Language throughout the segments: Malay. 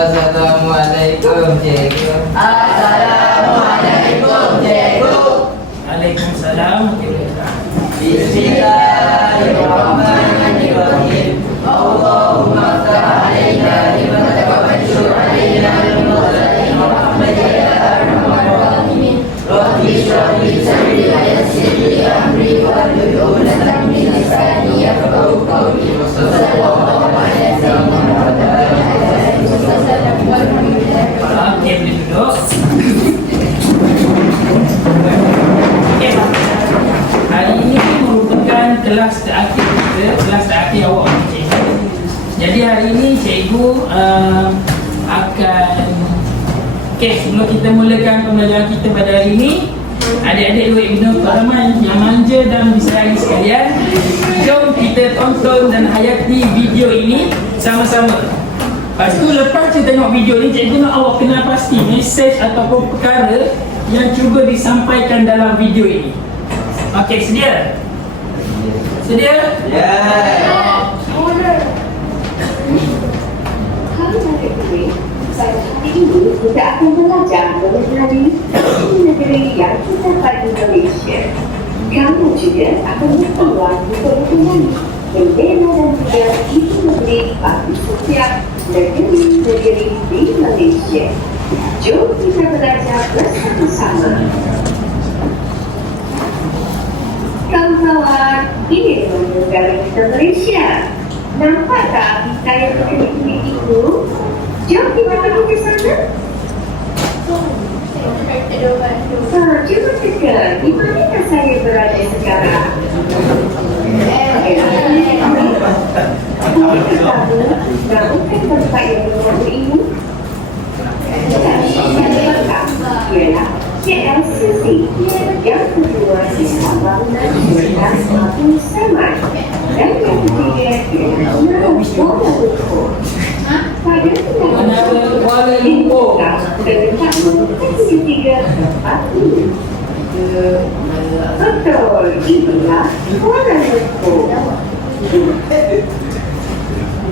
Assalamualaikum cikgu. Assalamualaikum cikgu. Waalaikumsalam. Bismillahirrahmanirrahim. Allahumma ftah alaina lima taqabbal alaina al-mursalin Muhammad ya arhamar rahimin. Rabbi shrah li sadri wa yassir li amri wahlul 'uqdatam min lisani yafqahu qawli. Sallallahu alaihi wasallam. Okey, duduk. Okey. Hari ini merupakan kelas terakhir kita, kelas terakhir awak cikgu. Jadi hari ini cikgu akan sebelum kita mulakan pembelajaran kita pada hari ini, adik-adik dua Ibnu Rahman yang manja dan disayangi sekalian, jom kita tonton dan hayati video ini sama-sama. Lepas tu, lepas kita tengok video ni, cikgu nak awak kena pasti mesej ataupun perkara yang cuba disampaikan dalam video ini. Okey, sedia? Sedia? Ya. Pada hari ini kita akan belajar mengenai negeri yang terdapat di Malaysia. Kamu juga akan berpeluang untuk mengenali bendera dan juga ibu negeri bagi setiap negeri-negeri di Malaysia. Jom kita belajar bersama-sama. Kawan-kawan, ini negara kita Malaysia. Nampak tak kita yang berkulit itu? Jom kita pergi ke sana. Cuba teka, di manakah saya berada sekarang? Boleh kamu nampakkan tempat yang berwarna ini? Ialah KLCC. Yang kedua ialah bangunan Islam Abu Samad. Dan yang ketiga ialah Menara Lumpur. Pada Kuala Lumpur. terletak ketiga tempat ini. Betul, itulah Kuala Lumpur.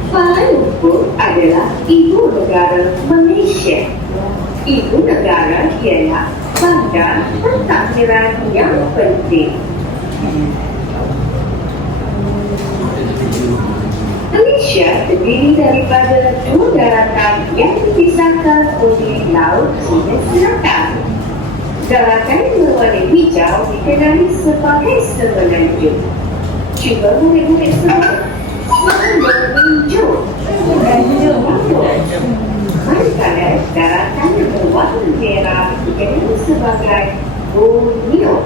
Kuala Lumpur adalah ibu negara Malaysia. Ibu negara ialah bandar pentakbiran yang penting. Malaysia terdiri daripada dua daratan yang dipisahkan oleh Laut Cina Selatan. Daratan yang berwarna hijau dikenali sebagai semenanjung. Cuba murid-murid semua menunjuk hijau. Manakala daratan yang berwarna merah dikenali sebagai Borneo.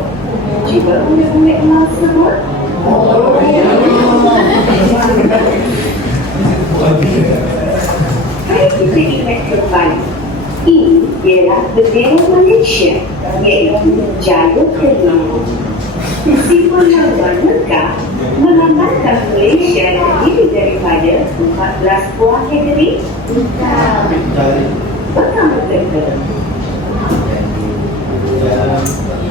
Cuba murid-murid sebut Hai kita ingat kembali. Ini ialah bendera Malaysia, iaitu Jaya Kelima. Simbol lambang negara melambangkan Malaysia terdiri daripada 14 buah negeri. Betul.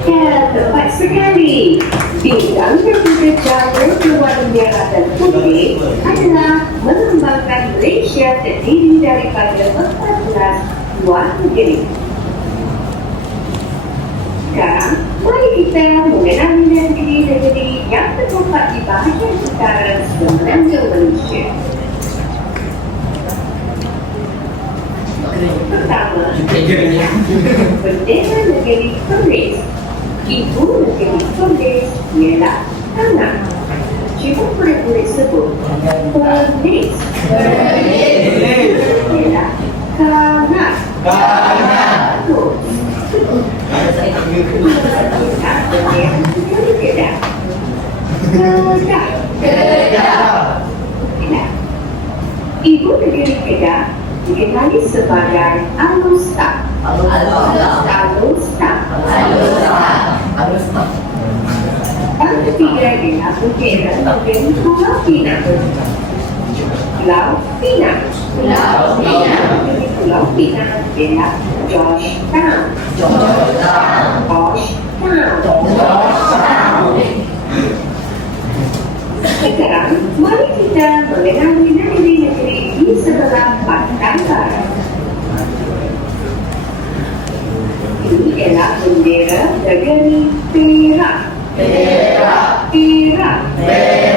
Ya, tepat sekali. Bintang dan juga jaya berwarna merah dan putih adalah melambangkan Malaysia terdiri daripada 14 buah negeri. Sekarang, mari kita mengenali negeri-negeri yang terdapat di bahagian utara semenanjung Malaysia. Pertama, bendera negeri Perlis. Ibu negeri Perlis ialah Tanah. Cuba murid-murid sebut Perlis. Ialah Tanah. Kedah. Ibu negeri Kedah dikenali sebagai Alustar. Yang ketiga adalah bendera negeri Pulau Pinang. Pulau Pinang ialah Georgetown. Sekarang, mari kita mengenali negeri-negeri di sebelah pantai barat. ialah bendera negeri Perak. Perak.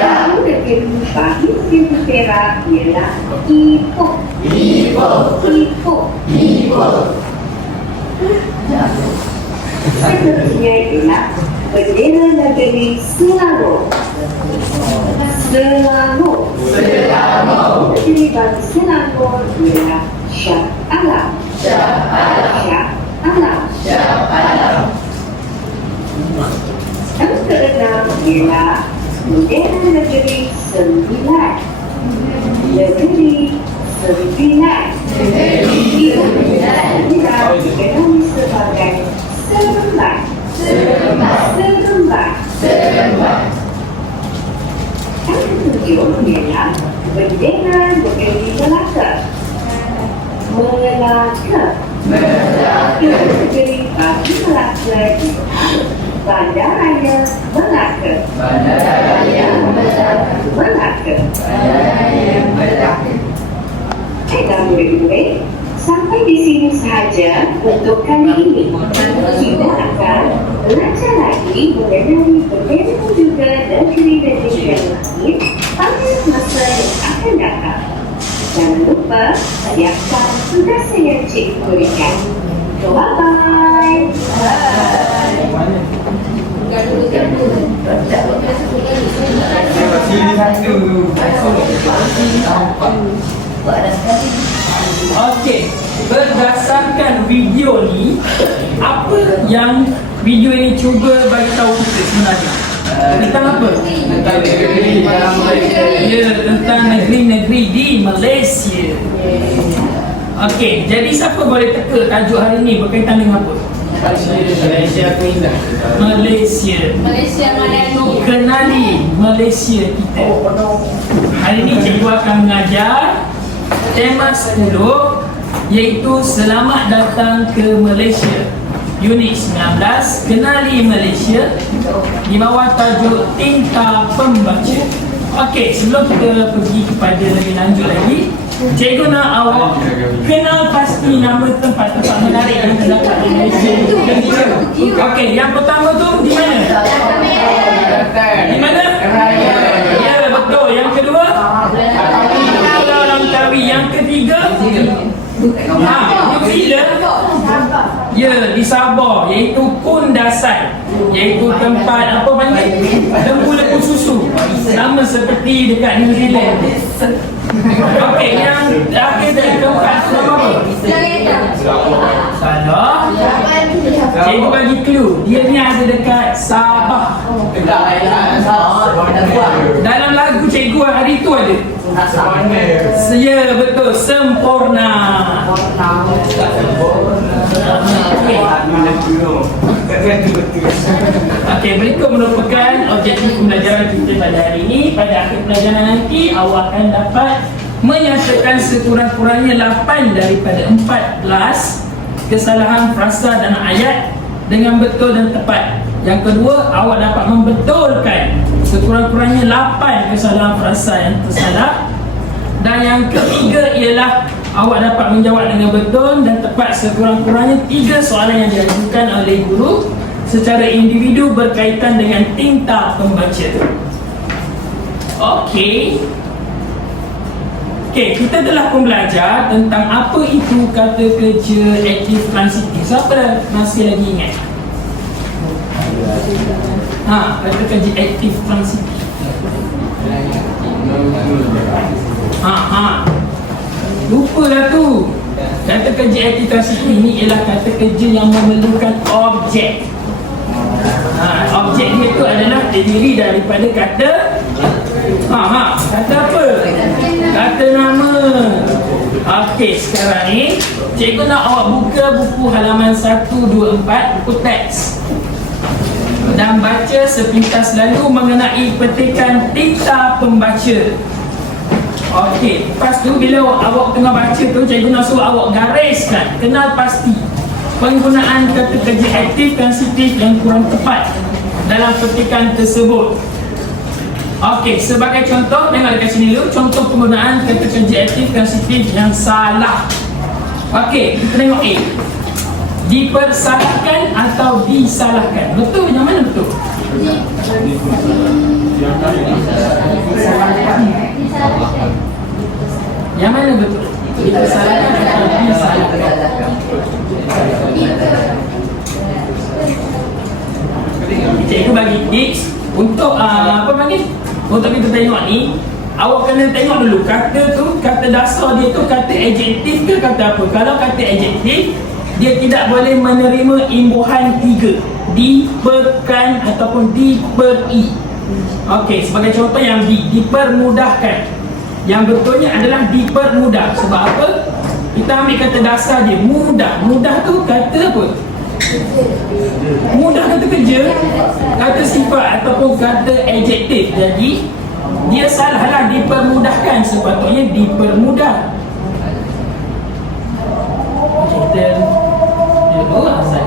Lalu negeri bagi sisi Perak ialah Ipoh. Seterusnya ialah bendera negeri Selangor. Negeri bagi Selangor ialah Shah Alam. Yang keenam ialah bendera negeri Sembilan. Ia dikenali sebagai Seremban. Yang ketujuh ialah bendera negeri Melaka. Negeri bagi Melaka ialah Bandaraya Melaka. Baiklah murid-murid, sampai di sini sahaja untuk kali ini. Kita akan belajar lagi mengenai bendera juga negeri-negeri yang lain pada masa yang akan datang. Jangan lupa siapkan tugas yang cikgu berikan. Bye-bye. Okey, berdasarkan video ni, apa yang video ini cuba bagi tahu kita sebenarnya? Tentang apa? Tentang negeri dalam Malaysia. Ya, tentang negeri-negeri di Malaysia. Okey, jadi siapa boleh teka tajuk hari ni berkaitan dengan apa? Malaysia aku indah. Malaysia kenali Malaysia kita. Hari ni cikgu akan mengajar tema 10, iaitu selamat datang ke Malaysia. Unit 19, kenali Malaysia, di bawah tajuk tinta pembaca. Okey, sebelum kita pergi kepada lebih lanjut lagi, cikgu nak awak kenal pasti nama tempat-tempat menarik yang terdapat di Malaysia. Okey, yang pertama tu di mana? Di mana? Ya, betul. Yang kedua? Pulau Langkawi. Yang ketiga? New Zealand. Ya, di Sabah, iaitu Kundasan, iaitu tempat apa panggil? Lembu-lembu susu. Sama seperti dekat New Zealand. Okey, yang akhir dari keempat tu apa? Salah. Cikgu bagi clue. Dia ni ada dekat Sabah. Dalam lagu cikgu hari tu ada. Ya, betul. Sempurna. Okey, berikut merupakan objektif pembelajaran kita pada hari ini. Pada akhir pelajaran nanti, awak akan dapat menyatakan sekurang-kurangnya 8 daripada 14 kesalahan frasa dan ayat dengan betul dan tepat. Yang kedua, awak dapat membetulkan sekurang-kurangnya 8 kesalahan frasa yang tersalah. Dan yang ketiga ialah awak dapat menjawab dengan betul dan tepat sekurang-kurangnya 3 soalan yang diajukan oleh guru secara individu berkaitan dengan tinta pembaca. Okey, kita telah pun belajar tentang apa itu kata kerja aktif transitif. Siapa dah masih lagi ingat? Kata kerja aktif transitif. Lupa lah tu. Kata kerja aktif transitif ni ialah kata kerja yang memerlukan objek. Objek dia tu adalah terdiri daripada kata kata apa? Kata nama. Okey, sekarang ni cikgu nak awak buka buku halaman 124, buku teks, dan baca sepintas lalu mengenai petikan tinta pembaca. Okey, lepas tu bila awak tengah baca tu, cikgu nak suruh awak gariskan, kenal pasti penggunaan kata kerja aktif transitif yang kurang tepat dalam petikan tersebut. Okey, sebagai contoh, tengok dekat sini dulu contoh penggunaan kata kerja aktif transitif yang salah. Okey, kita tengok A. Dipersalahkan atau disalahkan? Betul, yang mana betul? Yang mana betul? Dipersalahkan atau disalahkan? Cikgu bagi tips untuk apa panggil? Untuk kita tengok ni, awak kena tengok dulu kata tu, kata dasar dia tu kata adjektif ke kata apa. Kalau kata adjektif, dia tidak boleh menerima imbuhan tiga, diperkan ataupun diperi. Okey, sebagai contoh yang dipermudahkan. Yang betulnya adalah dipermudah. Sebab apa? Kita ambil kata dasar dia, mudah. Mudah tu kata apa? Mudah kata kerja, kata sifat ataupun kata adjektif. Jadi dia salahlah, dipermudahkan, sepatutnya dipermudah. Kita dulu asal.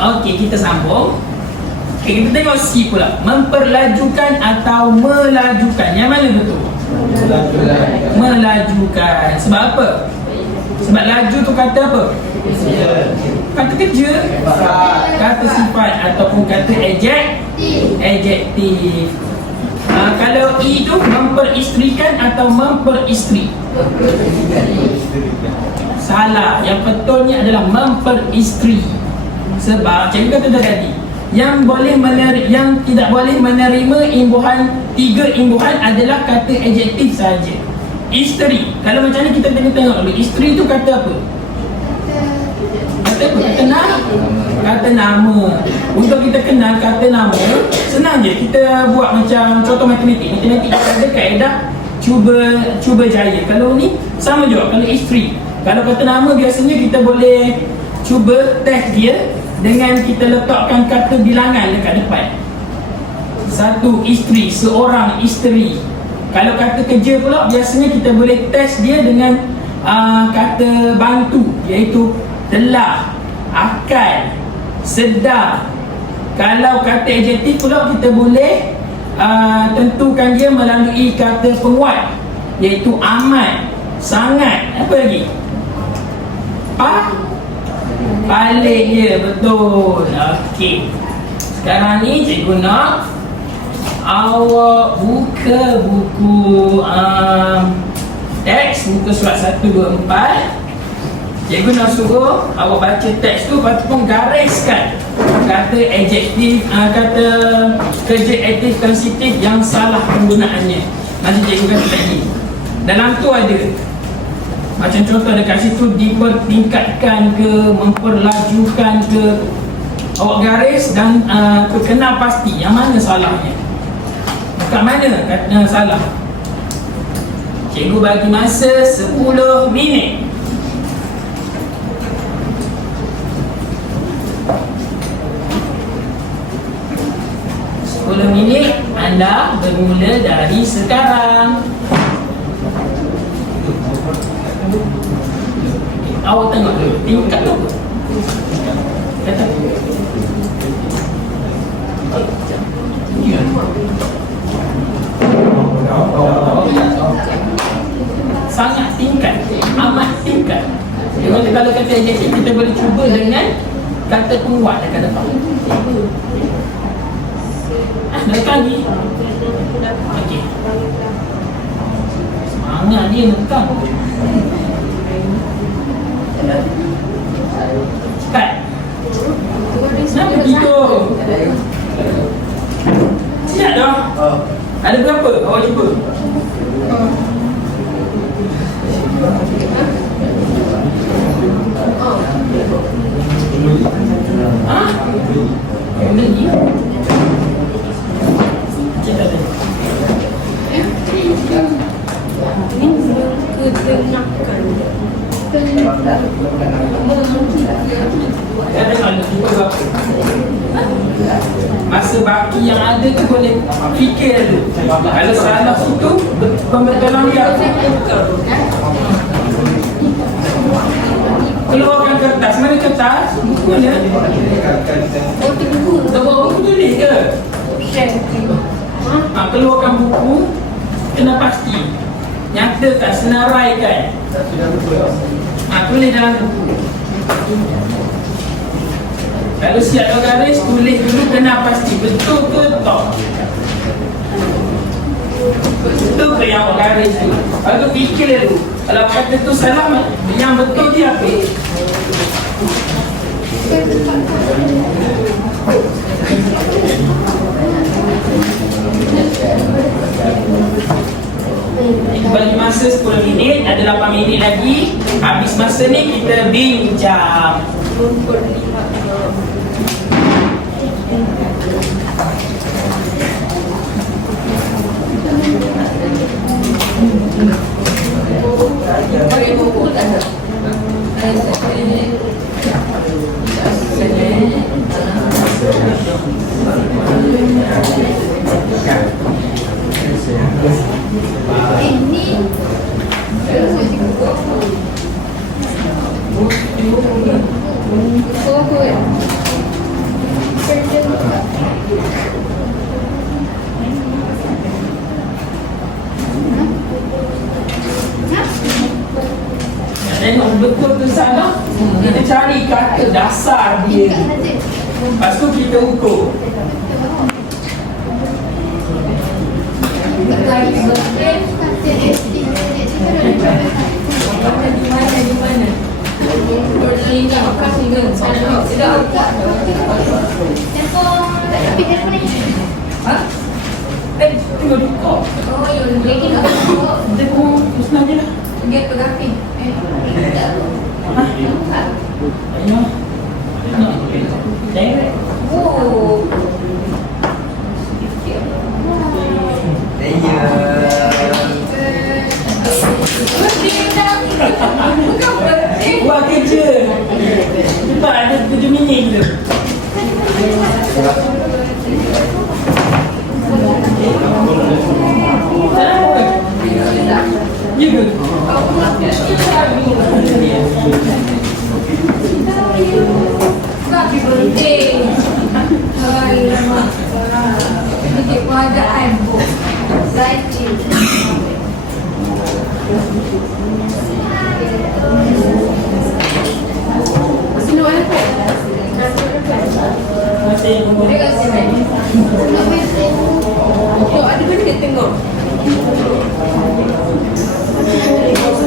Okey, kita sambung. Okey, kita tengok C pula. Memperlajukan atau melajukan. Yang mana betul? Melajukan. Sebab apa? Sebab laju tu kata apa? Kata kerja, kata sifat ataupun kata adjektif. Kalau E tu memperisterikan atau memperisteri? Salah. Yang betulnya adalah memperisteri. Sebab cikgu kata tadi, yang tidak boleh menerima imbuhan, tiga imbuhan adalah kata adjektif saja. Isteri. Kalau macam ni kita tengok dulu. Isteri tu kata apa? Kata apa? Kata nama. Untuk kita kenal kata nama, senang je. Kita buat macam contoh matematik. Matematik ada kaedah cuba jaya. Kalau ni sama juga. Kalau isteri, kalau kata nama biasanya kita boleh cuba test dia dengan kita letakkan kata bilangan dekat depan. satu isteri, seorang isteri. Kalau kata kerja pula, biasanya kita boleh test dia dengan kata bantu, iaitu telah, akal, sedar. Kalau kata adjektif pula, kita boleh tentukan dia melalui kata penguat, iaitu amat, sangat. Apa lagi? Paling, ya, betul. Okey, sekarang ni cikgu nak awak buka buku teks, muka surat 124. Cikgu nak suruh awak baca teks tu, lepas tu pun gariskan kata adjektif, kata kerja aktif transitif yang salah penggunaannya. Nanti cikgu kata lagi. Dalam tu ada macam contoh ada kat situ, dipertingkatkan ke, memperlajukan ke. Awak garis dan kenal pasti yang mana salahnya, kat mana kata salah. Cikgu bagi masa 10 minit. 10 minit anda bermula dari sekarang. Awak tengok dulu tingkat tu. Kata sangat tingkat, amat tingkat. Kalau kata adjektif, kita boleh cuba dengan kata penguat dekat depan. Nekan ni. Okey. Semangat dia nekan. Cepat. Kenapa begitu? Siap dah? Ada berapa awak cuba? Benda ni? Masa baki yang ada tu boleh fikir dulu. Kalau salah situ, pembekalan dia. Keluarkan kertas. Mana kertas? Buku mana? Buku tulis ke? Keluarkan buku. Kena pasti nyatakan, senaraikan. Tulis dalam buku. Kalau siap dah garis, tulis dulu, kena pasti betul ke tak. Betul ke yang awak garis tu? Lalu fikir dulu. Kalau kata tu salah, yang betul dia apa? Bagi masa 10 minit, ada 8 minit lagi. Habis masa ni kita bincang. Tengok betul ke salah, kita cari kata dasar dia. Lepas tu kita ukur. Tengok dulu. Tengok senang je lah. Dia pegapi. Ayo. Direct. Oh. Buat kerja. Cepat, ada 7 minit je. dia tengok.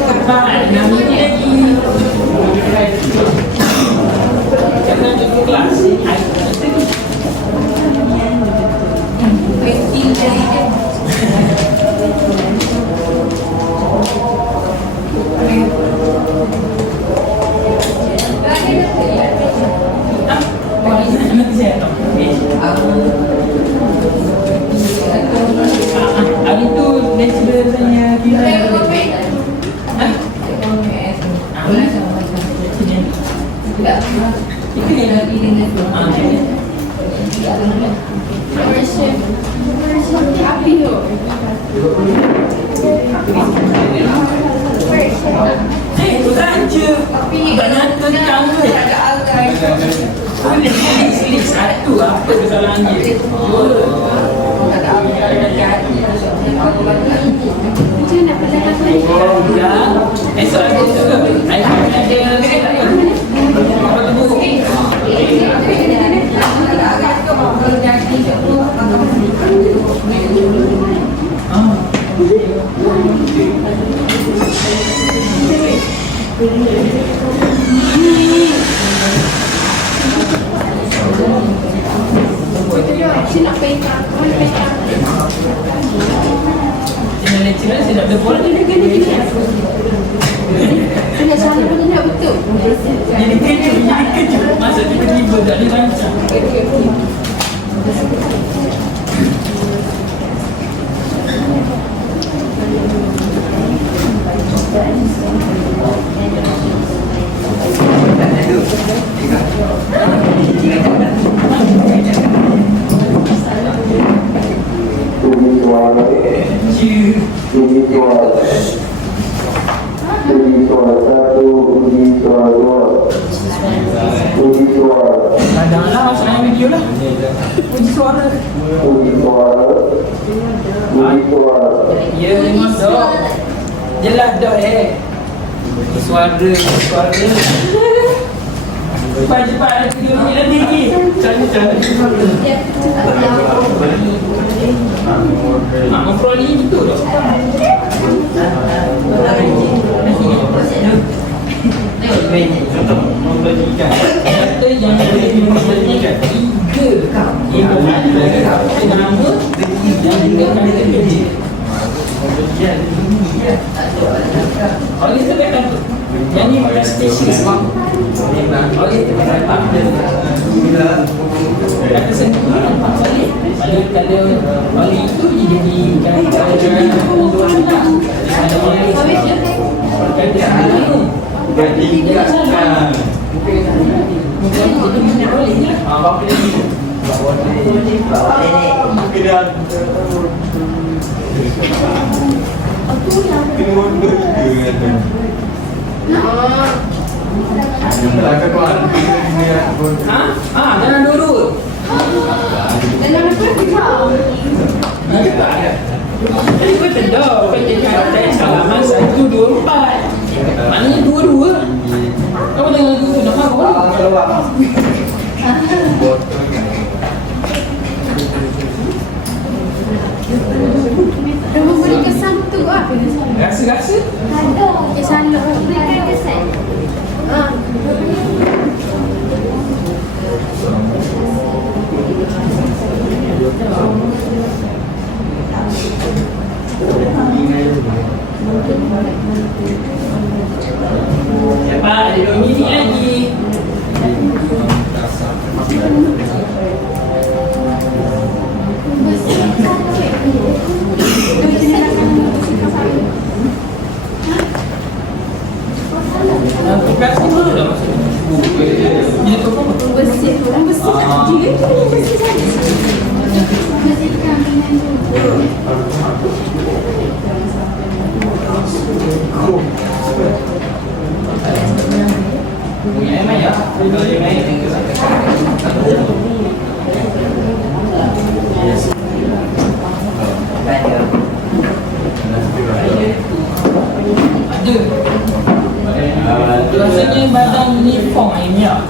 Cepat, 6 minit lagi. Jangan cukup kelas. Waiting dari dia. Nanti saya tahu. Hari tu lecturer saya kira. Itu dia lagi dengan tu. Api tu. Bukan je. Banyak tentang tu. Tulis satu apa kesalahan dia. Ya, esok ada juga. Apa tu buku? Lecturer saya nak berbola dia gini. Tidak salah pun tidak betul. Jadi kejut. Masa tiba-tiba tak ada rancang. Uji soal 1, uji soal 2, uji soal. Kadang-kadang masalahnya video lah. Uji suara. Uji soal. Ya, memang dah. Jelas dah Suara. Cepat-cepat ada 3 minit lebih lagi. Cara-cara. Memperoleh itu dah. Kata yang boleh memberikan 3 nama yang digunakan kerja. Oleh sebab itu, yang ini prestisius. Oleh sebab kata sendiri nampak balik. Kalau oleh itu jadi kata untuk anak. Ada orang kata sendiri. Tidak salah. Mungkin itu boleh lah. Apa boleh? Jangan dulu. Dalam apa kau? Jadi kau sedar ketika saya salaman 1, 2, 4. Maknanya 2. Kau jangan dulu nak apa? Dah memberi kesan tu ah. Rasa-rasa? Ada kesan memberi kesan. Cepat, ada 2 minit lagi. Bukan semua dah masuk. Dia tu apa? Bersih saja. Bersih saja. Bersihkan dengan Rasanya badan ni form aimnya.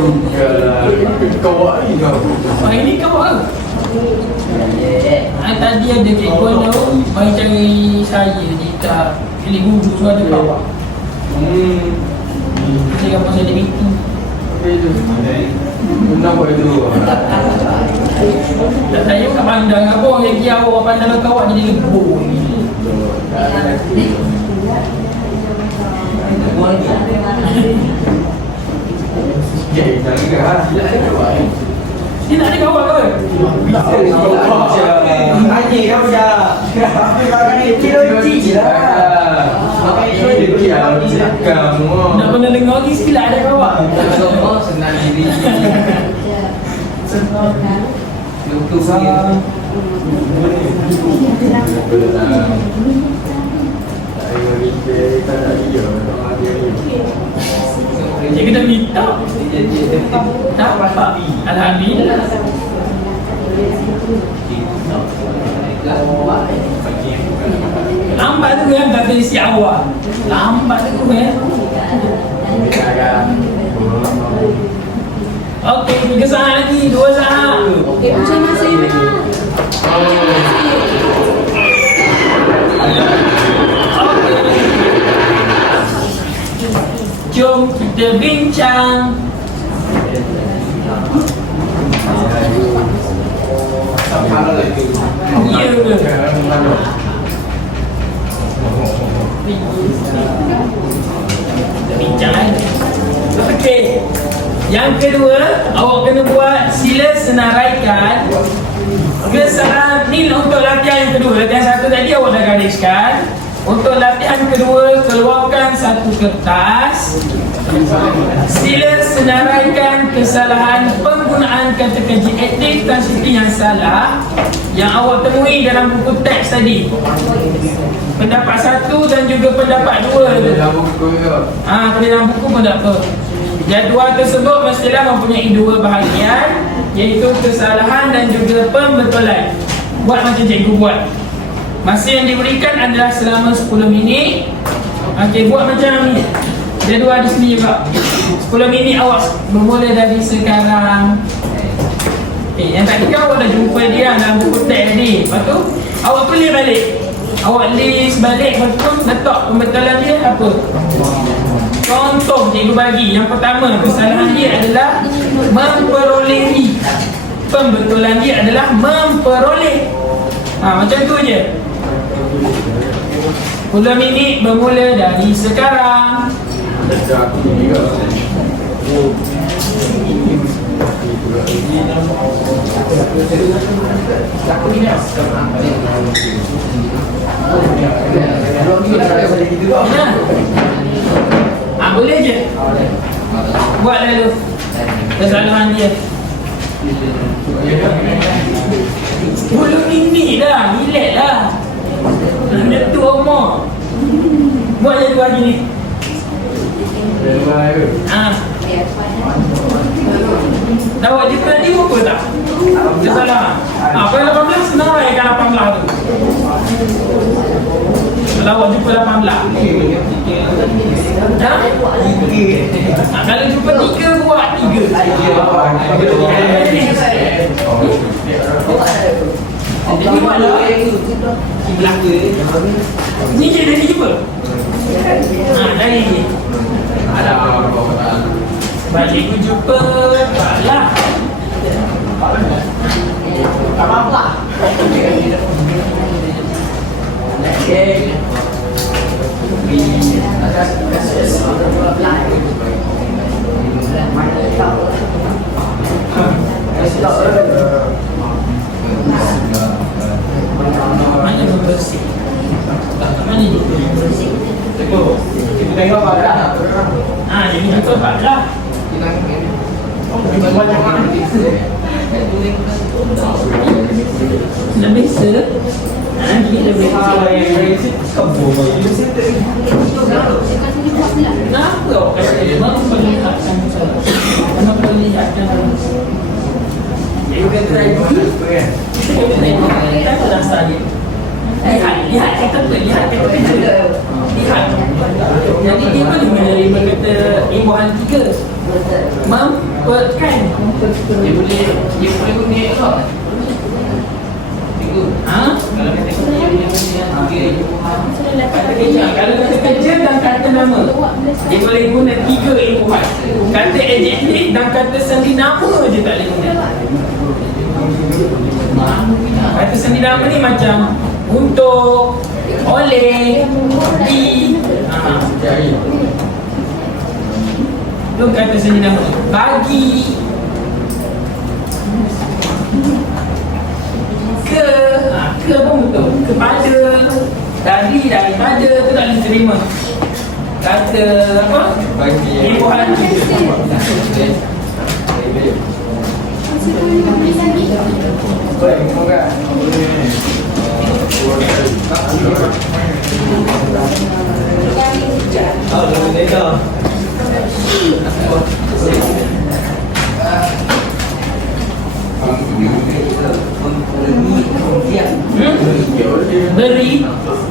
Kau ini kau. Oh, ini kau apa? Tadi ada cikgu tu mari cari saya dekat pilih guru tu ada bawah. Dia apa saya meeting. Kenapa itu? Tak saya kat pandang apa yang dia awak pandang kawan jadi lebur ni. Dia tak ada. Dia tak ada kawan ke? Haji kau dah. Kilo je lah. Nak pernah dengar lagi silap ada kawan. Senang diri. Untuk saya. Cikgu dah minta. Tak apa. Alhamdulillah. Lambat tu yang kata isi awal. Lambat tu kan. Okey, 3 saat lagi, 2 saat. Okey, macam mana saya nak? Jom kita bincang. Ya ke? Kita bincang lagi. Okey. Yang kedua, awak kena buat sila senaraikan kesalahan ni untuk latihan yang kedua. Latihan satu tadi awak dah gariskan. Untuk latihan kedua, keluarkan satu kertas. Sila senaraikan kesalahan penggunaan kata kerja aktif transitif yang salah yang awak temui dalam buku teks tadi. Pendapat satu dan juga pendapat dua. Dalam buku pun tak apa. Jadual tersebut mestilah mempunyai 2 bahagian, iaitu kesalahan dan juga pembetulan. Buat macam cikgu buat. Masa yang diberikan adalah selama 10 minit. Okey, buat macam ni. Jadual di sini juga. 10 minit awak bermula dari sekarang. Okey, yang tadi kan awak dah jumpa dia dalam buku teks tadi. Lepas tu awak pilih balik. Awak list balik, betul letak pembetulan dia apa? Contoh cikgu bagi. Yang pertama, kesalahan dia adalah memperolehi. Pembetulan dia adalah memperoleh. Macam tu je. 10 minit bermula dari sekarang. Boleh je. Buat lalu kesalahan dia. 10 minit dah, relax lah. Dia tu umur. Buat je dua hari ni. Dah buat dia tadi apa tak? Dia salah. Apa yang 18? Senaraikan 18 tu. Kalau awak jumpa 18. Kalau jumpa 3, buat 3. Jadi buat lah. Ni je dari jumpa. Dari ni. Balik ku jumpa. Balah. Tak apa-apa. Okay. Mana bersih? Mana ni bersih? Kita tengok badak. Jadi kita badak. Lebih ser. Kita lebih kenapa awak kata dia memperlihatkan memperlihatkan kita kena try dulu. Kita kena try dulu. Kita kena rasa dia. Lihat kata apa? Lihat kata kerja. Lihat. Jadi dia boleh menerima kata imbuhan 3. Memperkan. Dia boleh guna tak? Ha? Kalau kita Kata kerja. Kalau kata kerja dan kata nama, dia boleh guna 3 imbuhan. Kata adjektif dan kata sendi nama je tak boleh guna. Kata sendi nama ni macam untuk, oleh, di. Itu kata sendi nama. Bagi, ke apa betul? Kepada, dari, daripada, tu tak boleh terima. Kata apa? bagi Imbuhan 3.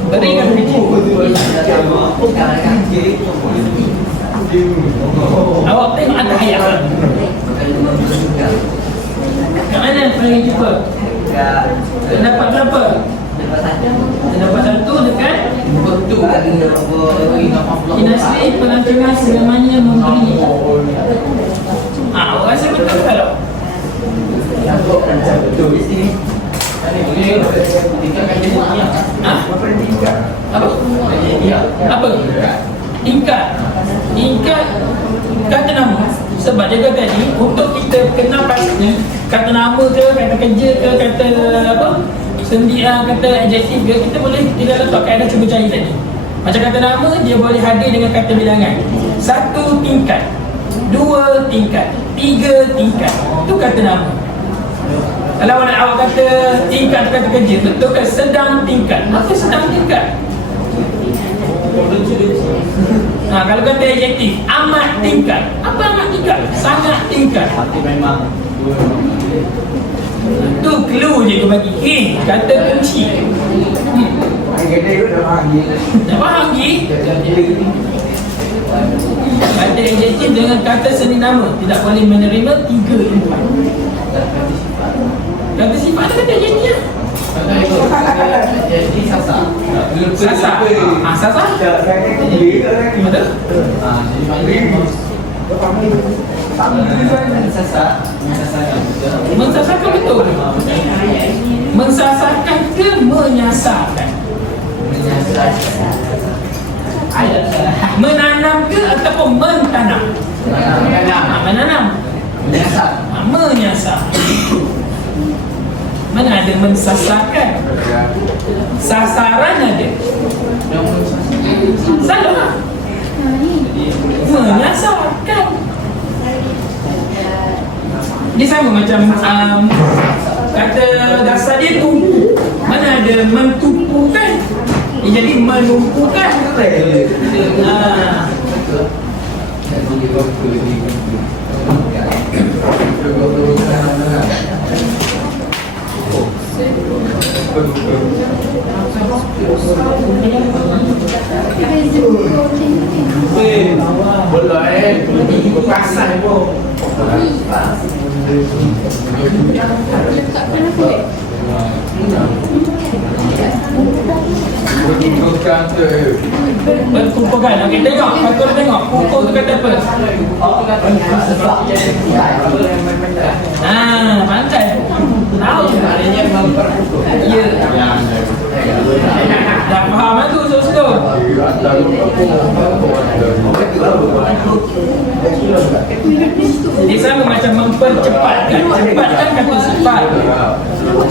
Beri kan kerja. Awak tengok ada ayat. Kat mana paling cepat? Dapat berapa? Dapat 1 dekat Kinasri pelancongan selamanya memberi. Awak rasa betul tak? Apa? Apa? Tingkat. Tingkat kata nama. Sebab dia kata tadi, untuk kita kenal pastinya kata nama ke, kata kerja ke, kata apa, sendi, kata adjektif ke, kita boleh tidak letak kaedah cuba cari tadi. Macam kata nama, dia boleh hadir dengan kata bilangan. 1 tingkat, 2 tingkat, 3 tingkat. Itu kata nama. Kalau awak kata tingkat kata kerja, betul kan sedang tingkat. Apa sedang tingkat? Kalau kata adjektif, amat tingkat. Apa amat tingkat? Sangat tingkat. Tu clue je aku bagi. Kata kunci. Tak faham lagi? Kata adjektif dengan kata sendi nama tidak boleh menerima 3 imbuhan. Kata sifat ada kata adjektif. Sasa. Sasa. Ada? Mensasarkan betul. Mensasarkan ke menyasarkan? Menanam ke ataupun mentanam? Menanam. Menyasar. Mana ada mensasarkan? Sasaran ada. Salah. Menyasarkan. Dia sama macam kata dasar dia tumpu. Mana ada mentumpukan? Dia jadi menumpukan. Boleh berpasan pun. Bertumpukan. Okey, tengok. Kata tengok. Pukul tu kata apa? Pandai. Tahu. Maknanya memperpukul. Ya. Dah faham lah tu, suka-suka. Dia sama macam mempercepatkan. Cepatkan kata sifat.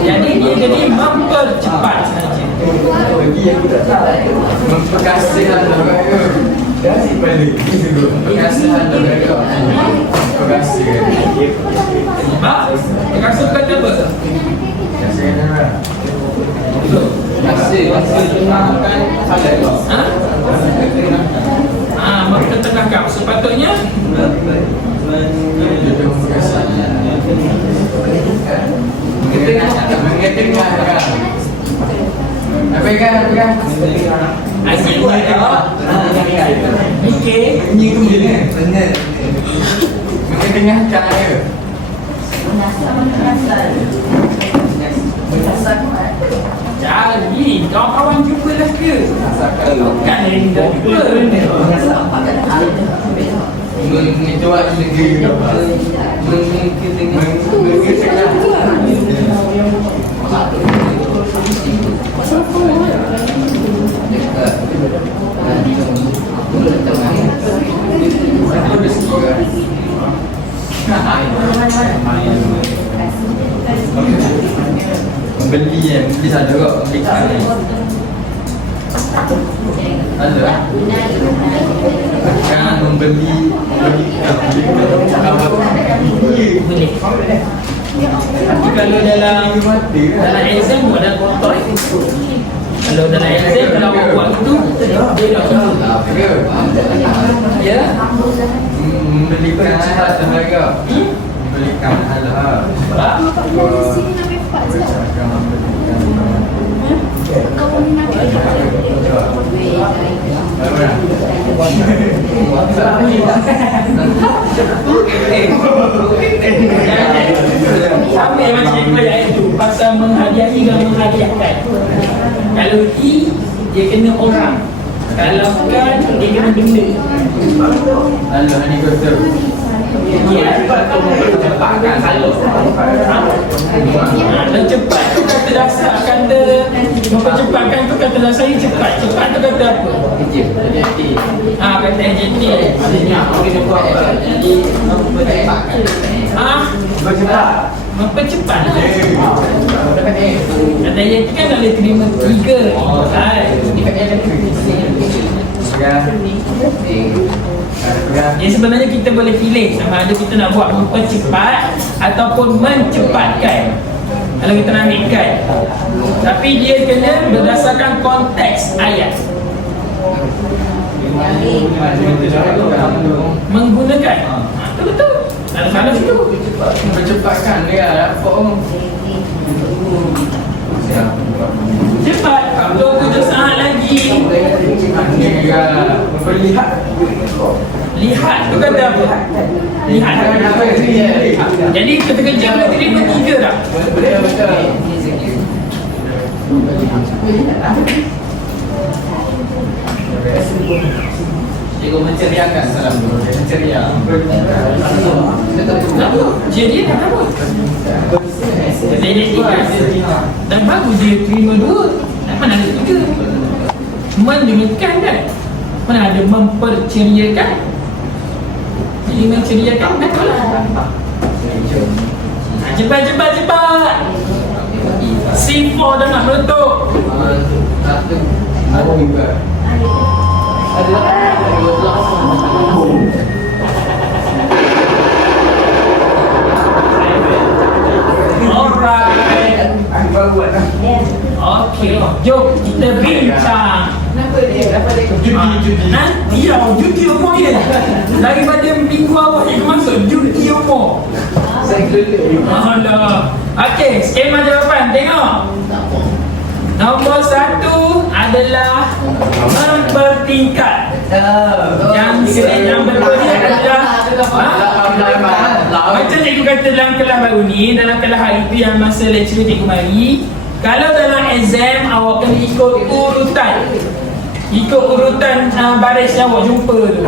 Jadi dia jadi mempercepat saja. Memperkasihkan lembaga. Memperkasihkan lembaga. Memperkasihkan. Terasa kata apa? Kasih tenangkan salah. Mempertengahkan. Sepatutnya mengetengahkan. Apa Pegang. Asyik buat tak? Mikir. Bunyi tu bila? Benar. Mendengarkan dia. Jadi, kawan-kawan jumpa lah ke? Bukan yang dah jumpa. Menjual negeri beli sana kok beli sana ada kan membeli Boleh. Tapi kalau dalam exam buat dah kotor. Kalau dalam exam kalau awak buat tu dia dah kotor. Ya. membelikan harga membelikan harga Sama yang macam cikgu ayat itu pasal menghadiahi dan menghadiahkan. Kalau I, dia kena orang. Kalau kan, dia kena benda. lalu ini betul Ya, cepatkan kalau dan cepat tu kata dasar kata mempercepatkan tu kata dasar ini cepat tu kata apa? Kata AJT mempercepat kata AJT kan boleh terima 3 Jadi sebenarnya kita boleh pilih sama ada kita nak buat mempercepat ataupun mencepatkan. Kalau kita nak ambilkan, tapi dia kena berdasarkan konteks ayat. Menggunakan betul. Ada salah situ. mempercepatkan dia form Cepat. Kalau tu saat lagi. memperlihat Lihat tu kata apa? Lihat. Jadi kerja boleh terima 3 dah. betul cikgu menceriakan salam dulu menceria Jadi dah apa? Jadi 3. Dan bagus dia terima 2. Mana ada 3? Mendemikian kan? Mana ada memperceriakan? Jadi menceriakan betul lah. Cepat. C4 dah nak meletup. ada juga Alright. Okey, jom kita bincang. Nanti cuti umur dia. Daripada minggu awal yang masuk cuti umur. Alah. Okey, skema jawapan tengok. Nombor 1 adalah mempertingkat. Yang betul dia adalah macam cikgu kata dalam kelas baru ni, dalam kelas hari tu yang masa lecture cikgu mari, kalau dalam exam awak kena ikut urutan baris yang awak jumpa tu.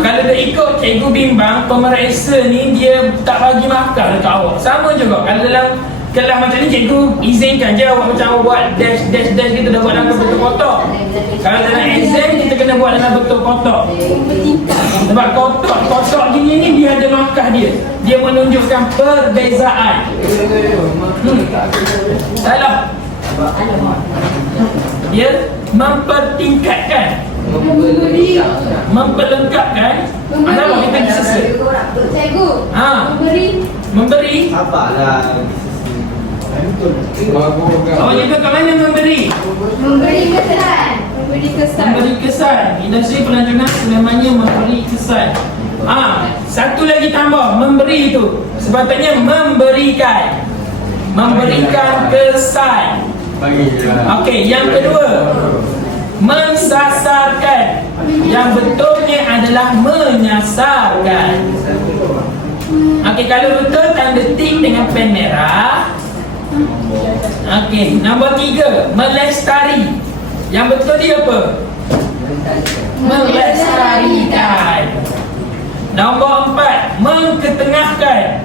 Kalau dia ikut cikgu bimbang, pemeriksa ni dia tak bagi markah dekat awak. Sama juga kalau dalam kelas macam ni cikgu izinkan je awak macam awak buat dash kita dah buat dalam bentuk kotak. Kalau dalam exam kita kena buat dalam bentuk kotak. Sebab kotak gini ni dia ada markah dia. Dia menunjukkan perbezaan. Salah. Dia mempertingkatkan, memperlengkapkan. Ada apa kita bisa set? Memberi. Apalah. Awak jaga kat mana memberi? Memberi kesan. Memberi kesan. Industri pelancongan selamanya memberi kesan. Satu lagi tambah, memberi itu sepatutnya memberikan kesan. Okey, yang kedua, mensasarkan. Yang betulnya adalah menyasarkan. Okey, kalau betul tanda tik dengan pen merah. Okey, nombor 3, melestari. Yang betul dia apa? Melestarikan. Nombor 4, mengketengahkan.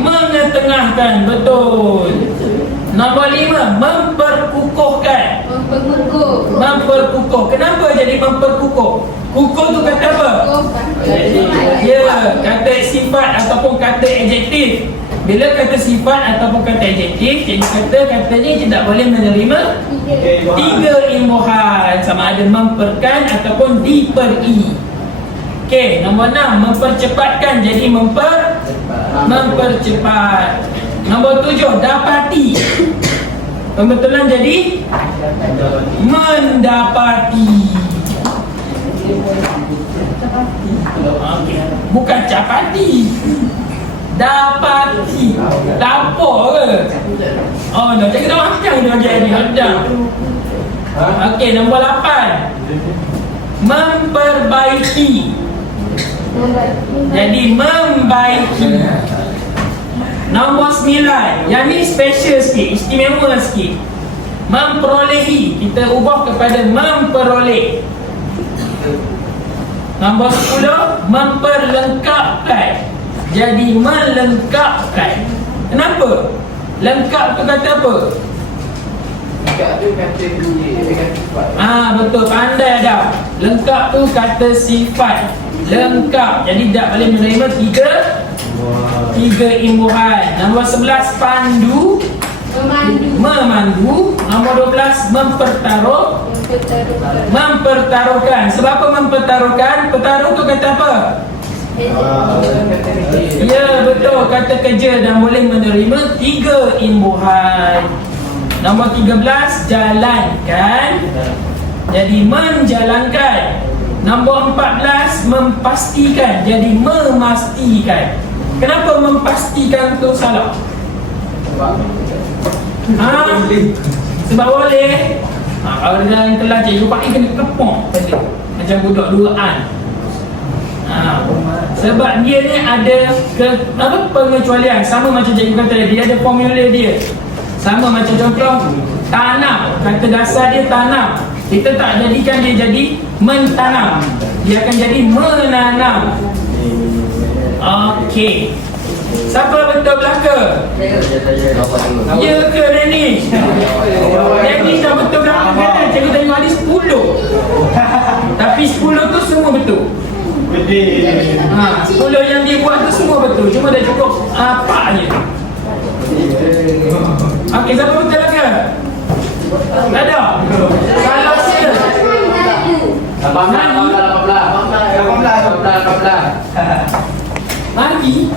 Mengetengahkan, betul. Nombor 5, memperkukuhkan. Memperkukuh. Kenapa jadi memperkukuh? Kukuh tu kata apa? Ya, kata sifat ataupun kata adjektif. Bila kata sifat ataupun kata adjektif, jadi katanya tidak boleh menerima 3 imbuhan, sama ada memperkan ataupun diperi. Okey, nombor 6, mempercepatkan, jadi mempercepat. Nombor 7, dapati. Pembetulan jadi mendapati. Okey, bukan capati. Dapati. Lapor ke? Oh, nak cakap dah makan dia jadi hadap. Okey, nombor 8, memperbaiki. Jadi membaiki. Nombor 9, yang ni special sikit, istimewa sikit. Memperolehi, kita ubah kepada memperoleh. Nombor 10, memperlengkapkan. Jadi melengkapkan. Kenapa? Lengkap tu kata apa? Lengkap tu kata sifat. Betul, pandai dah. Lengkap tu kata sifat. Lengkap, jadi tak boleh menerima 3 imbuhan. Nombor 11, pandu. Memandu. Nombor 12, mempertaruhkan. Sebab apa mempertaruhkan? Pertaruh tu kata apa? Ya, betul, kata kerja dan boleh menerima 3 imbuhan. Nombor 13, jalankan. Jadi menjalankan. Nombor 14, mempastikan. Jadi memastikan. Kenapa mempastikan tu salah? Sebab boleh. Kalau dalam kelas cikgu pakai kena kepong macam budak duaan. Sebab dia ni ada pengecualian. Sama macam cikgu kata dia ada formula dia. Sama macam contoh tanam, kata dasar dia tanam. Kita tak jadikan dia jadi mentanam, dia akan jadi menanam. Okey, siapa betul belaka? Ya ke Danish? Danish dah betul belaka kan? Cikgu tengok ada 10. Tapi 10 tu semua betul. 10 yang dia buat tu semua betul. Cuma dah cukup apa je. Okey, siapa betul belaka? Tak ada. Kalau saya 18. Lagi.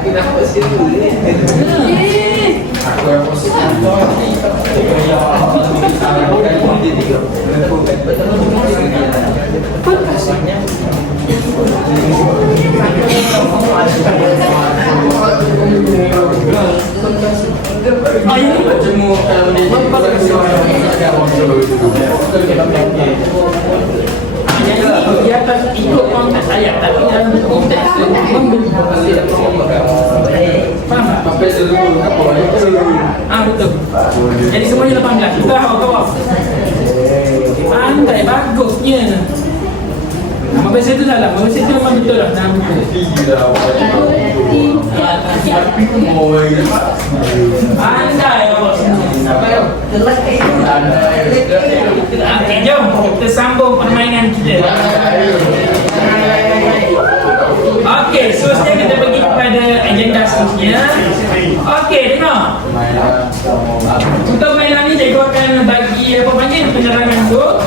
Kenapa siapa ni? Aku yang positif. Di atas ikut konteks ayat, tapi dalam konteks membeli. Faham tak? Betul. Jadi semuanya 18. Kita kawal. Pandai, bagusnya. Nama bahasa itu salah. Bahasa itu memang betul lah. Nama betul. Pandai bos. Okey, jom kita sambung permainan kita. Okey, seterusnya kita pergi kepada agenda seterusnya. Okey, dengar. Untuk mainan ni cikgu akan bagi apa panggil penerangan tu.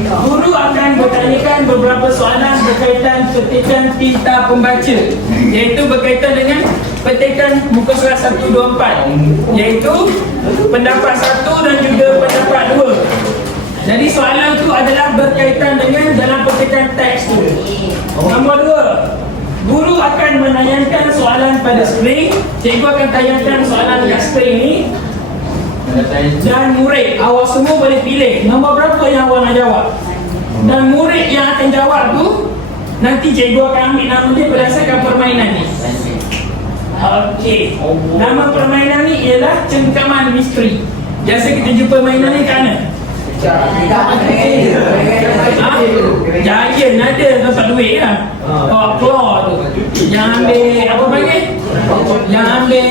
Guru akan bertanyakan beberapa soalan berkaitan petikan tinta pembaca, iaitu berkaitan dengan petikan muka surat 124, iaitu pendapat 1 dan juga pendapat 2. Jadi soalan tu adalah berkaitan dengan dalam petikan teks tu. Nombor 2, akan menayangkan soalan pada skrin. Cikgu akan tayangkan soalan kat skrin ni. Dan murid, awak semua boleh pilih nombor berapa yang awak nak jawab. Dan murid yang akan jawab tu, nanti cikgu akan ambil nama dia berdasarkan permainan ni. Okey. Nama permainan ni ialah cengkaman misteri. Biasa kita jumpa mainan ni kat mana? Giant ada dapat duit lah. Claw tu. Yang ambil apa panggil? Yang ambil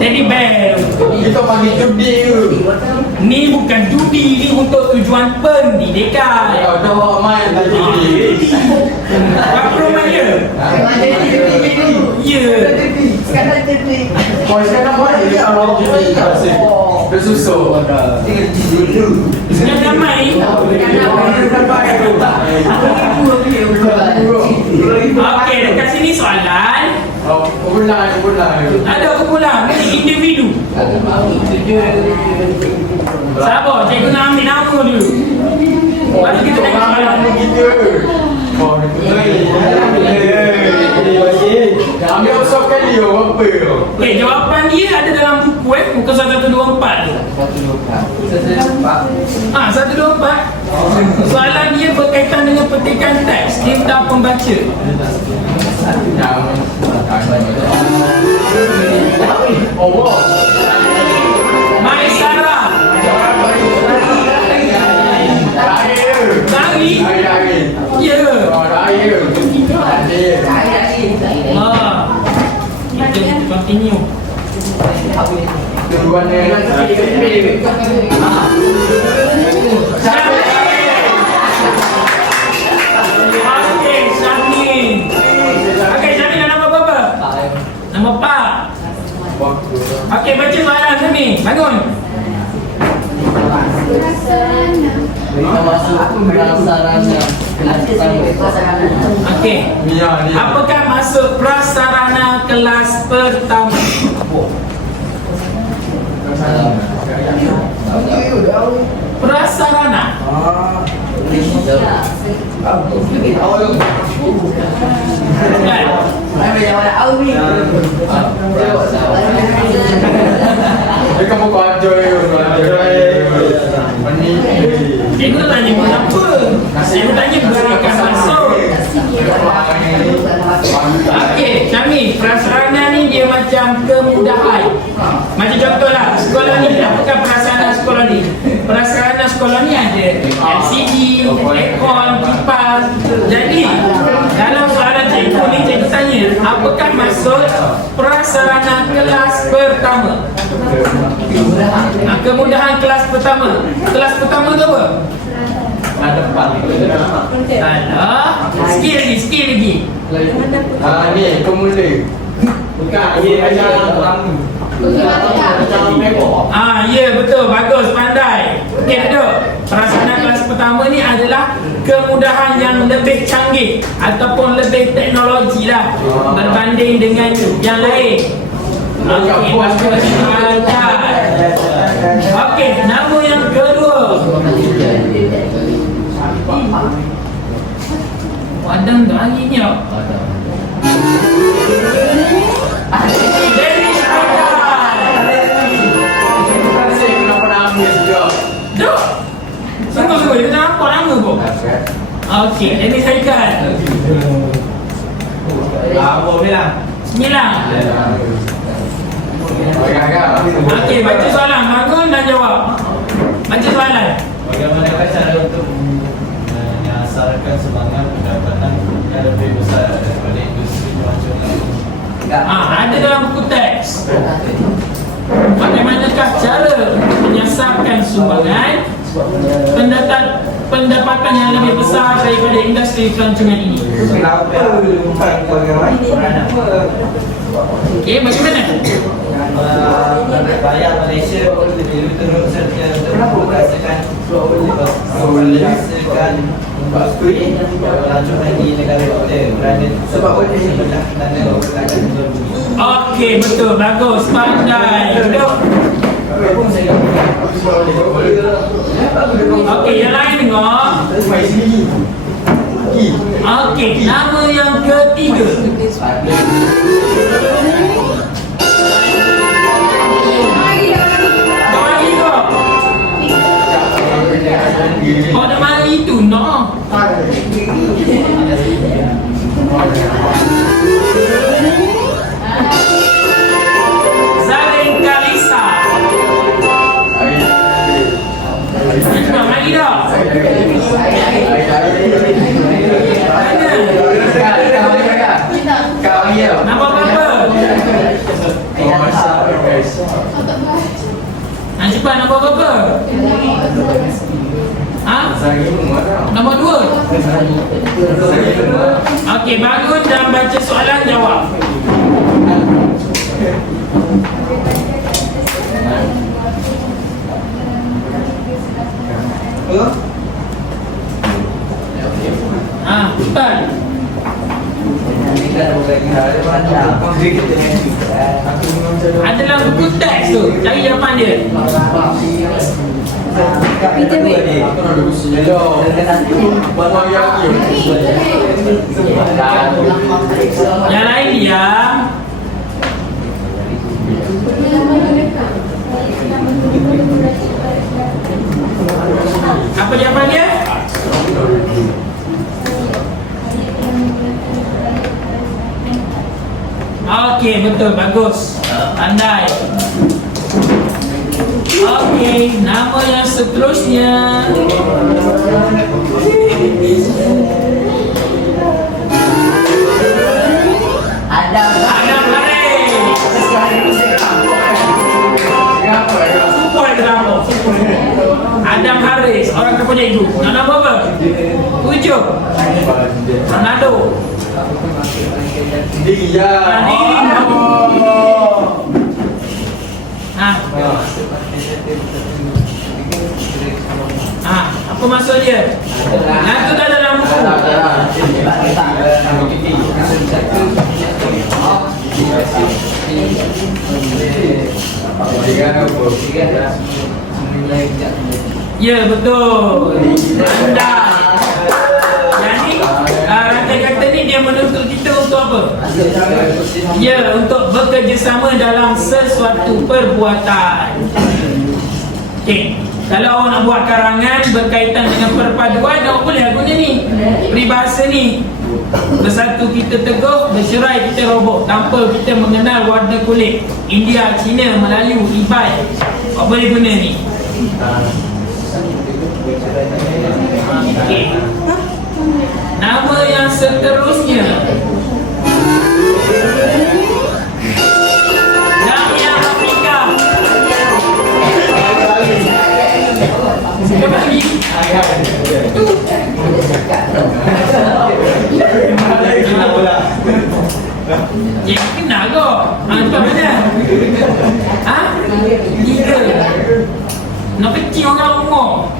teddy bear. Kita panggil judi ke? Ni bukan judi, ni untuk tujuan pendidikan. Dah main tak judi. Apa rumah dia? Ya. Kau sekarang buat je kalau judi tak sih. Dah susah. Yang damai. Okey, dekat sini soalan. Kumpulan. Ada kumpulan, ni individu. Sabar, cikgu nak ambil nama dulu. Baru kita tengok soalan. Ambil usap kali apa? Okay, jawapan dia ada dalam buku muka 124 tu. 124. Soalan dia berkaitan dengan petikan teks. Dia minta pembaca. Maisara. Dari. Ya. Kita continue. Okey, Syahmin. Okey, Syahmin dah nama berapa? Nama 4. Okey, baca soalan Syahmin. Bangun. Okey. Apakah masuk prasarana kelas pertama? Prasarana. Kamu kau Cikgu tanya kenapa? Cikgu tanya berakan masuk. Okey, Syami, prasarana ni dia macam kemudahan. Macam contohlah, sekolah ni, apakah prasarana sekolah ni? Prasarana sekolah ni ada LCD, aircon, kipas. Jadi, dalam soalan cikgu ni, cikgu tanya, apakah maksud prasarana kelas pertama? Kemudahan kelas pertama. Kelas pertama tu apa? Salah. Sikit lagi. Ni pemula. Bukan, dia ajar ya betul, bagus, pandai. Okey, betul. Prasarana kelas pertama ni adalah kemudahan yang lebih canggih ataupun lebih teknologi lah berbanding dengan yang lain. Okey, bagus, pandai. Okey, nama yang kedua. Padang dah anginnya. Danish kenapa nangis juga? Duk. Sungguh-sungguh, dia tak nampak nama pun. Okey, Danish Haikal. Apa bilang? 9. Okey, baca soalan. Bangun dan jawab. Baca soalan. Bagaimanakah cara untuk menyasarkan semangat pendapatan yang lebih besar daripada industri pelacuran? Ada dalam buku teks. Bagaimanakah cara menyasarkan sumbangan pendapatan yang lebih besar daripada industri pelancongan ini? Kenapa? Bagaimana? Okey, bagaimana? Bayar Malaysia turut serta untuk menghasilkan industri pelacuran di negara kita kerana sebab Okey, betul, bagus, pandai. Duduk. Okey, yang lain dengar. Okey, nama yang ketiga. Kau lagi kau? Kau nak mari tu, no? Zarin Kalisa. Nak mari dah? Nama apa? Cepat nama apa? Ha? Nombor 2. Okey, bangun dan baca soalan, jawab. Cepat. Adalah buku teks tu. Cari jawapan dia. Yang lain diam. Apa jawapan dia? Okey, betul, bagus. Pandai. Okey, nama yang seterusnya. Adam Haris. Support drama. Adam Haris, orang kepunyai itu. Nama apa? 7. Ronaldo. Dia. Apa maksud dia? Itu dah dalam buku. Ya, betul. Anda. Jadi rantai kata ni dia menuntut kita untuk apa? Ya, untuk bekerjasama dalam sesuatu perbuatan. Okey, kalau awak nak buat karangan berkaitan dengan perpaduan, awak boleh guna ni peribahasa ni. Bersatu kita teguh, bercerai kita roboh. Tanpa kita mengenal warna kulit, India, Cina, Melayu, Ibai, awak boleh guna ni. Okey, nama yang seterusnya. Jamia Afrika. Siapa lagi? Cik, kenal kau? Tempat mana? Tiga. Nak kecil orang umur.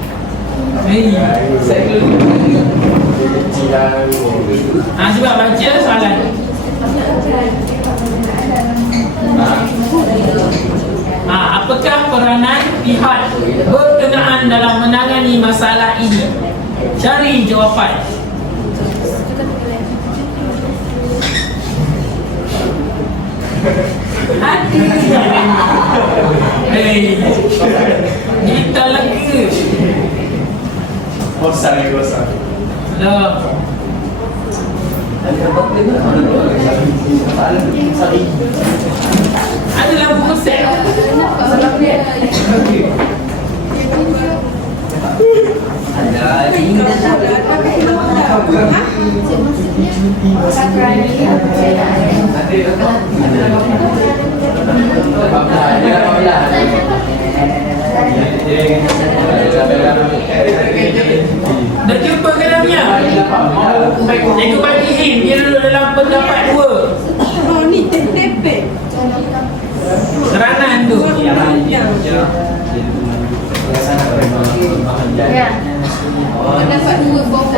Sebab baca soalan. Apakah peranan pihak berkenaan dalam menangani masalah ini? Cari jawapan. Kita lega. Bosan. Loh. Adalah buku set. Dah jumpa ke dalamnya? Cikgu bagi hint, dia duduk dalam pendapat 2. Oh ni tepek. Seranan tu. Ya. Pendapat 2 bawah.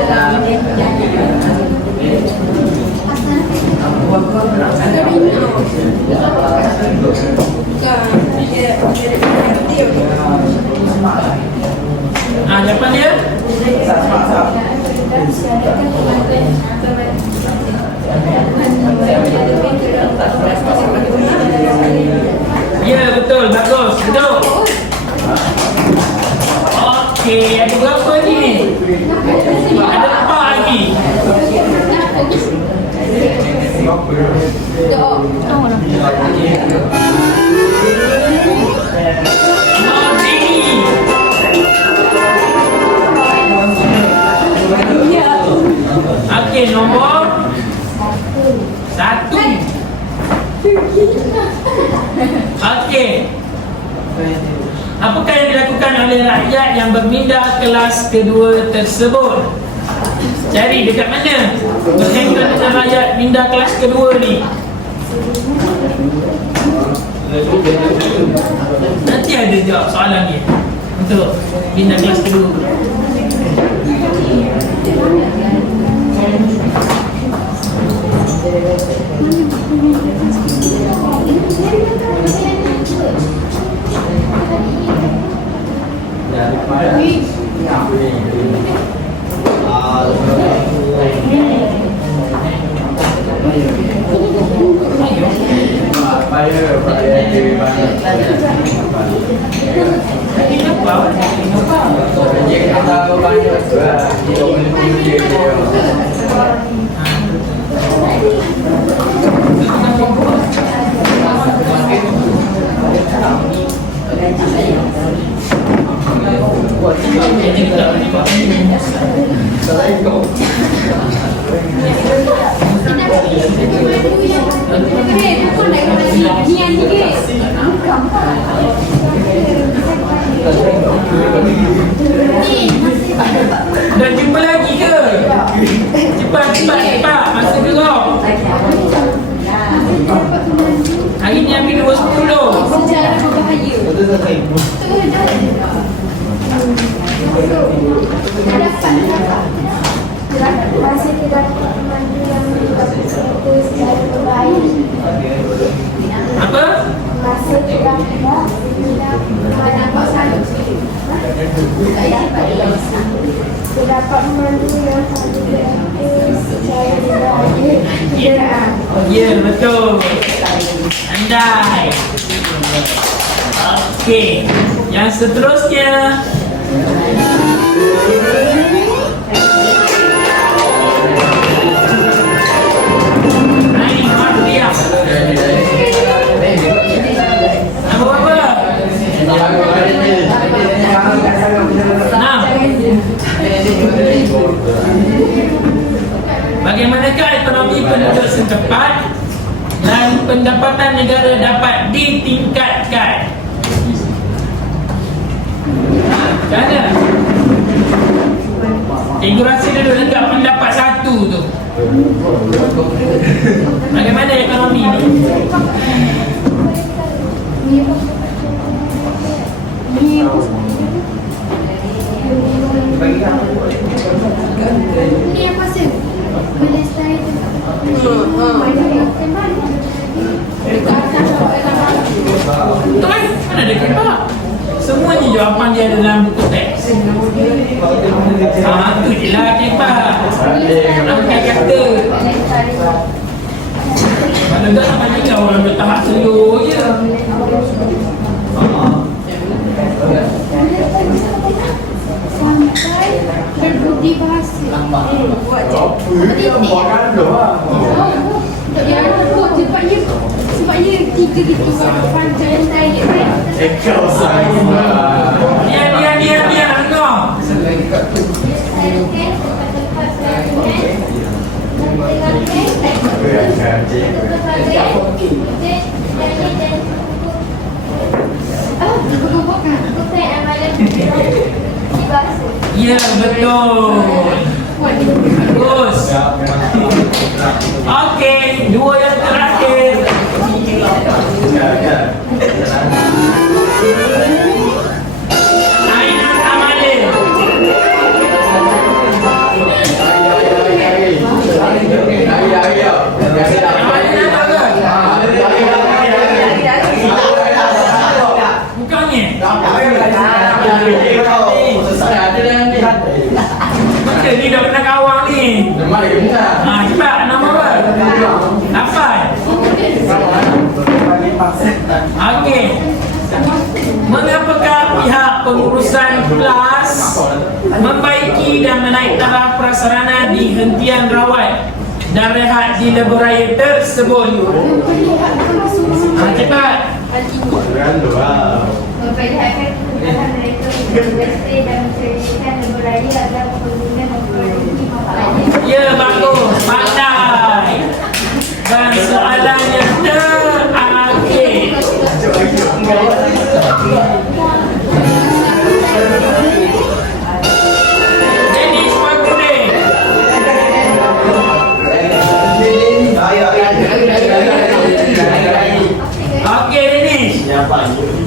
Jawapan dia? Ya, betul. Bagus. Betul. Okey, ada berapa ni? Ada 4 lagi. Okey, nombor 1. Okey. Apakah yang dilakukan oleh rakyat yang berpindah kelas kedua tersebut? Cari dekat mana berkaitan dengan rakyat pindah kelas kedua ni. Nanti ada jawab soalan ni untuk pindah kelas kedua. Dah jumpa lagi ke? Cepat. Masa gerak. Hari ni ambil 2.10. Sejarah berbahaya. Masih tidak memandu yang itu secara berbahaya. Apa? Masih tidak nampak satu. Terdapat memandu yang itu secara berbahaya. Ya, betul. Andai. Okey. Yang seterusnya. Naik Martia. Nama apa? Nah. Bagaimanakah ekonomi penduduk setempat dan pendapatan negara dapat ditingkatkan? Macam mana? Cikgu rasa dulu dekat pendapat 1 tu. Bagaimana ekonomi ni? Ni apa sih? Boleh saya Betul kan? Mana ada kitab? Semuanya jawapan dia ada dalam buku teks. Tu je lah kitab. Nak pakai kata. Kalau tak sama juga orang bertahap seluruh je. sampai berbudi bahasa. Buat titik. Yang buat sebab ia 3 gitu panjang tadi. Dia engkau. Ya, betul. Bagus. Okey, 2 yang terakhir. Ainat Amalin. Bukannya? Macam ni dah pernah kawan. Cepat, nama apa? Apa? Okey. Mengapakah pihak pengurusan kelas membaiki dan menaik taraf prasarana di hentian rawat dan rehat di lebuhraya tersebut? Cepat. Memperlihatkan kemudahan mereka berstay dan menceritakan lebuhraya agar pengguna memperoleh manfaatnya. Ya, bagus. Pandai. Dan soalan yang terakhir. Dennis Makure. Okey, Dennis.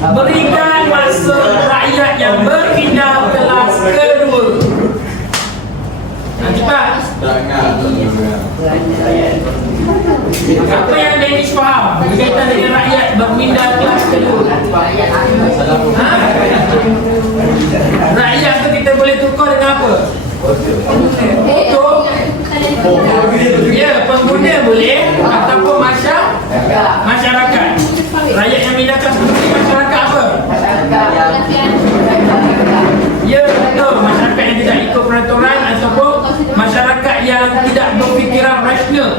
Berikan maksud rakyat yang berpindah kelas kedua. Cepat. Apa yang Dennis faham berkaitan dengan rakyat berpindah kelas kedua? Ha? Rakyat tu kita boleh tukar dengan apa? Untuk ya, pengguna boleh ataupun masyarakat. Rakyat yang pindah kelas kedua ni masyarakat apa? Ya, betul. Masyarakat yang tidak ikut peraturan ataupun masyarakat yang tidak berfikiran rasional.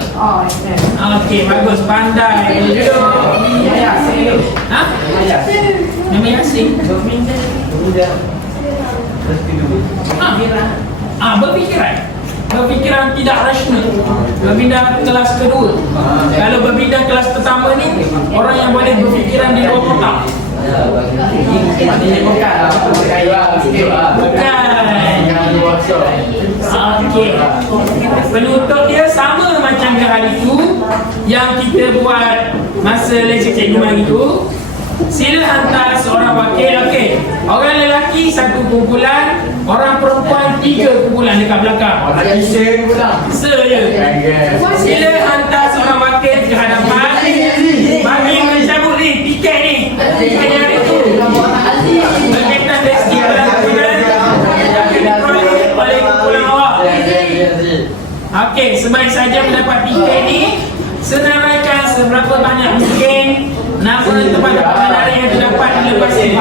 Okey, bagus, pandai. Ha? Nama Yasin. Berfikiran tidak rasional. Berpindah kelas kedua. Kalau berpindah kelas pertama ni, orang yang boleh berfikiran di luar kotak. Okey. Penutup dia sama macam hari itu yang kita buat masa lecture cikgu hari itu. Sila hantar seorang wakil. Okey. Orang lelaki 1 kumpulan, orang perempuan 3 kumpulan dekat belakang. Se je. Sila hantar seorang wakil ke hadapan bagi mencabut ni tiket ni. Tiket yang hari itu berkaitan dengan kesimpulan yang diperoleh oleh kumpulan awak. Okey, sebaik saja mendapat tiket ni, senaraikan seberapa banyak mungkin nama tempat-tempat menarik yang terdapat di lepas ini.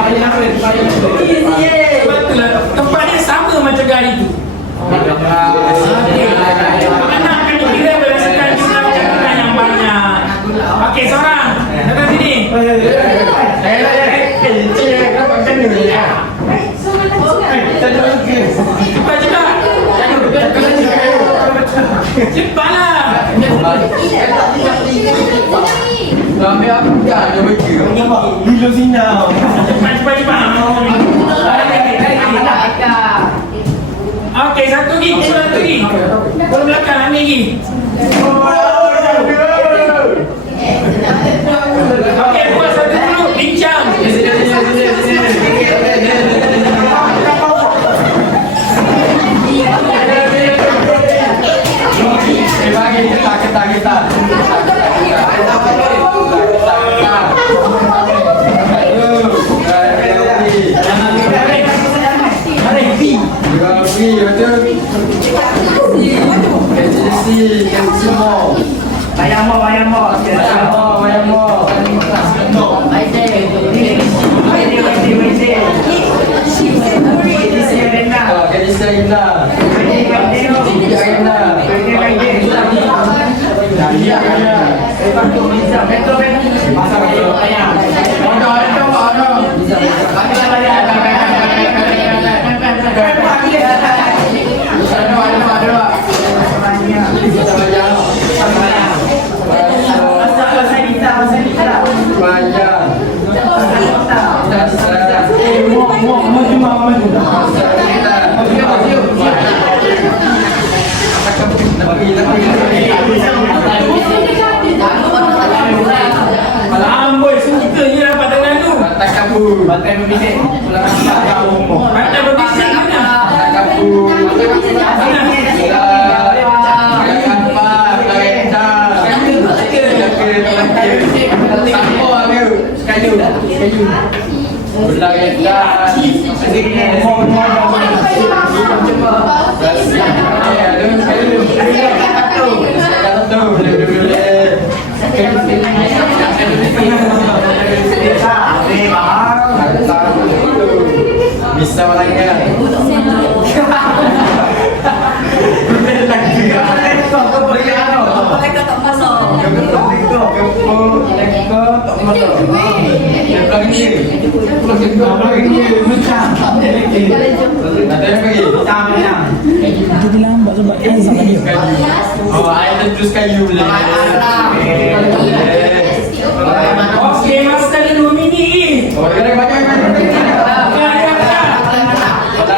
Betul lah, tempat dia sama macam hari itu. Okey, mana akan dikira berdasarkan jumlah catatan yang banyak. Okey, seorang datang sini. Cepat-cepat. Cepatlah. Okey, satu lagi. Belum belakang, ambil lagi. Okey, buat satu dulu. Bincang. Kita. Panjang. Jadi lambat sebab sama dia. Oh, I terus kayu boleh. Okey, masa tadi 2 minit. Oh, ada banyak kan?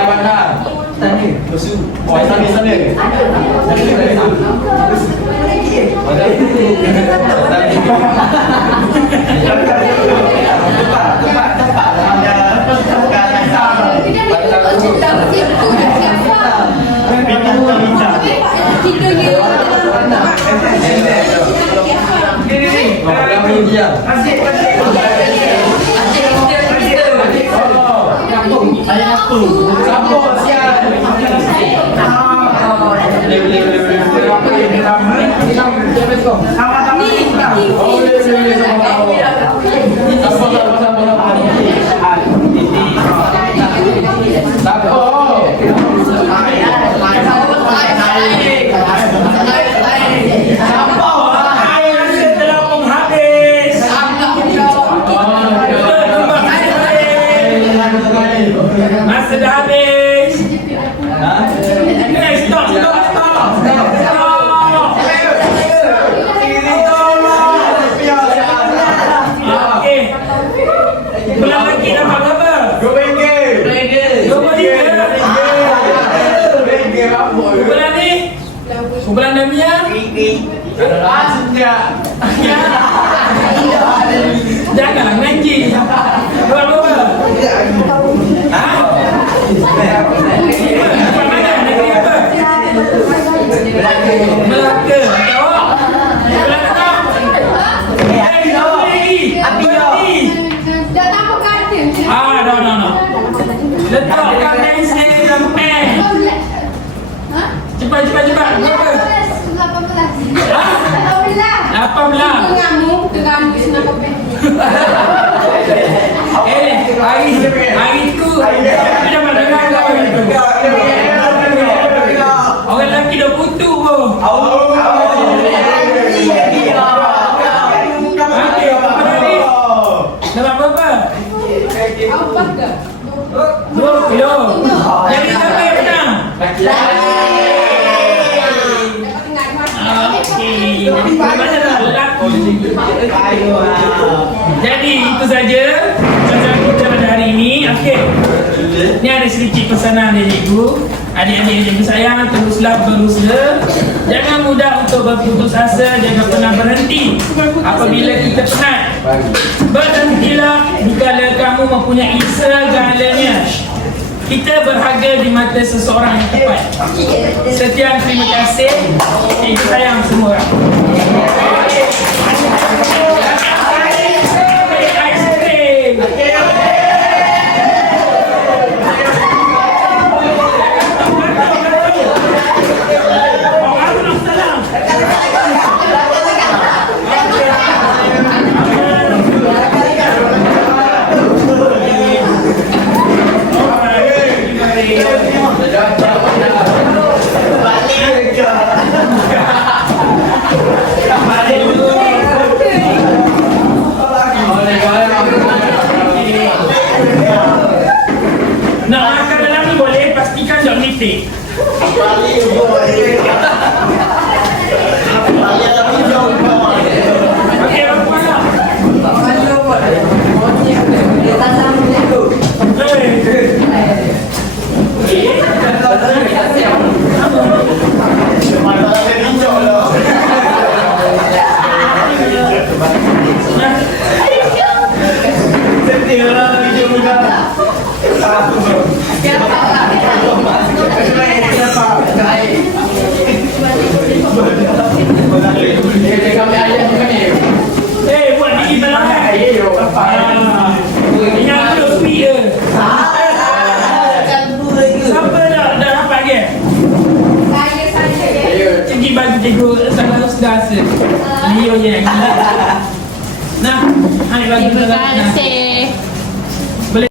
Bandar. Tadi, lesu. Oh, sana. Masa dah habis. Stop. Okey. Bulan lagi dapat berapa? 2 bulan ni? Bulan Damia? Janganlah ngaji. Bulan berapa? Ha? Bulan mana? Negeri apa? Melaka. Jawab. Bulan apa? Jawab lagi. Bulan ni. No. Letakkan pensel dalam pen. Cepat. Berapa? 18. Hari tu kita dapat dengar kau itu. Orang lelaki dah putu pun. Dapat berapa? 2 kilo. Jadi siapa yang menang? Okey. Jadi itu saja cacaran kita pada hari ini. Okey. Ni ada sedikit pesanan dari ibu. Adik-adik yang sayang, teruslah berusaha. Jangan mudah untuk berputus asa, jangan pernah berhenti apabila kita penat. Berhentilah jika kamu mempunyai segalanya. Kita berharga di mata seseorang yang tepat. Sekian, terima kasih. Ibu sayang semua orang. Nak makan dalam ni boleh, pastikan jangan mitik. Okey, apa nak? Buat ni kita lah. Ingat tu speed je. Siapa dah dapat ke? Cikgu bagi cikgu salah ustaz. Leo je yang gila. Nah, hai bagi Terima kasih.